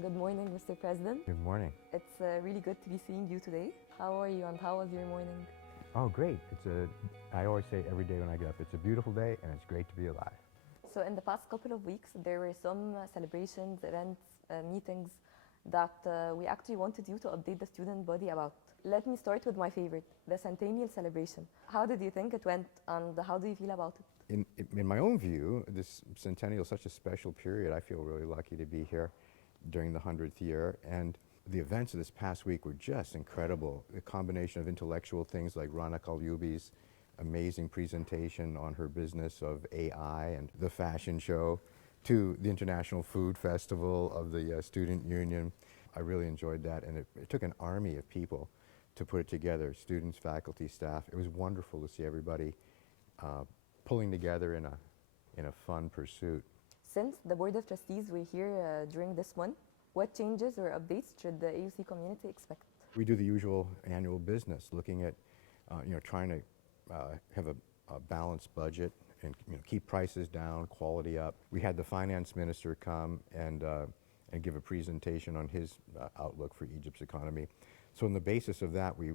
Good morning, Mr. President. Good morning. It's really good to be seeing you today. How are you and how was your morning? Oh, great. I always say every day when I get up, it's a beautiful day and it's great to be alive. So in the past couple of weeks, there were some celebrations, events, meetings that we actually wanted you to update the student body about. Let me start with my favorite, the Centennial celebration. How did you think it went and how do you feel about it? In my own view, this Centennial is such a special period. I feel really lucky to be here during the 100th year. And the events of this past week were just incredible. The combination of intellectual things like Malak El Menyawi's amazing presentation on her business of AI and the fashion show, to the International Food Festival of the Student Union. I really enjoyed that, and it took an army of people to put it together, students, faculty, staff. It was wonderful to see everybody pulling together in a fun pursuit. Since the Board of Trustees were here during this month, what changes or updates should the AUC community expect? We do the usual annual business, looking at trying to have a balanced budget and keep prices down, quality up. We had the finance minister come and give a presentation on his outlook for Egypt's economy. So on the basis of that, we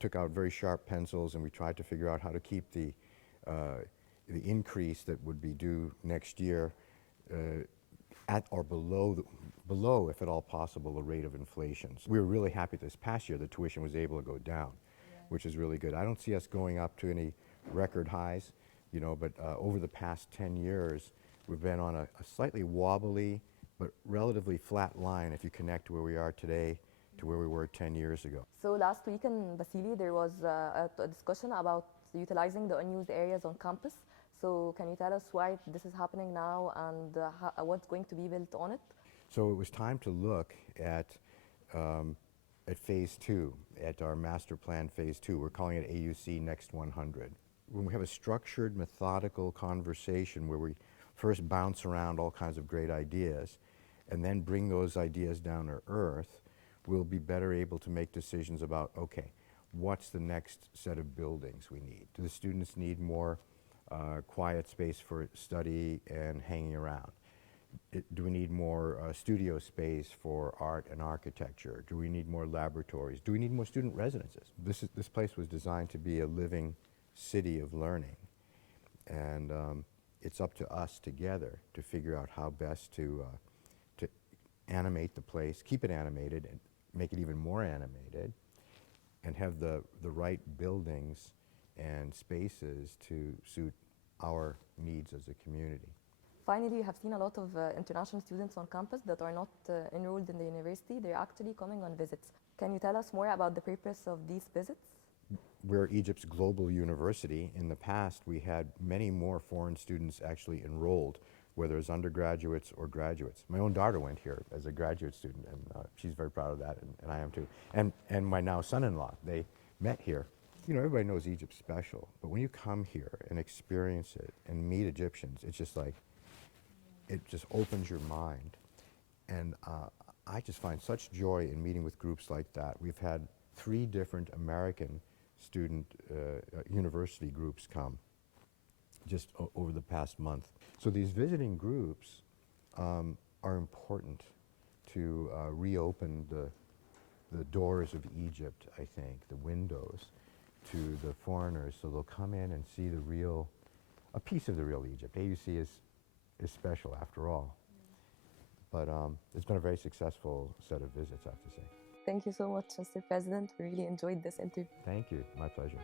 took out very sharp pencils and we tried to figure out how to keep the increase that would be due next year at or below, if at all possible, the rate of inflation. So we were really happy this past year the tuition was able to go down, which is really good. I don't see us going up to any record highs, but over the past 10 years, we've been on a slightly wobbly but relatively flat line if you connect where we are today to where we were 10 years ago. So last week in Basili, there was a discussion about utilizing the unused areas on campus. So can you tell us why this is happening now and what's going to be built on it? So it was time to look at phase two, at our master plan phase two. We're calling it AUC Next 100. When we have a structured, methodical conversation where we first bounce around all kinds of great ideas and then bring those ideas down to earth, we'll be better able to make decisions about, okay, what's the next set of buildings we need? Do the students need more quiet space for study and hanging around? Do we need more studio space for art and architecture? Do we need more laboratories? Do we need more student residences? This place was designed to be a living city of learning, and it's up to us together to figure out how best to animate the place, keep it animated, and make it even more animated, and have the right buildings and spaces to suit our needs as a community. Finally, you have seen a lot of international students on campus that are not enrolled in the university. They're actually coming on visits. Can you tell us more about the purpose of these visits? We're Egypt's global university. In the past, we had many more foreign students actually enrolled, whether as undergraduates or graduates. My own daughter went here as a graduate student, and she's very proud of that, and I am too. And my now son-in-law, they met here. Everybody knows Egypt's special, but when you come here and experience it and meet Egyptians, it's just like, it just opens your mind. And I just find such joy in meeting with groups like that. We've had 3 different American student university groups come just over the past month. So these visiting groups are important to reopen the doors of Egypt, I think, the windows to the foreigners, so they'll come in and see a piece of the real Egypt. AUC is special after all. But it's been a very successful set of visits, I have to say. Thank you so much, Mr. President. We really enjoyed this interview. Thank you. My pleasure.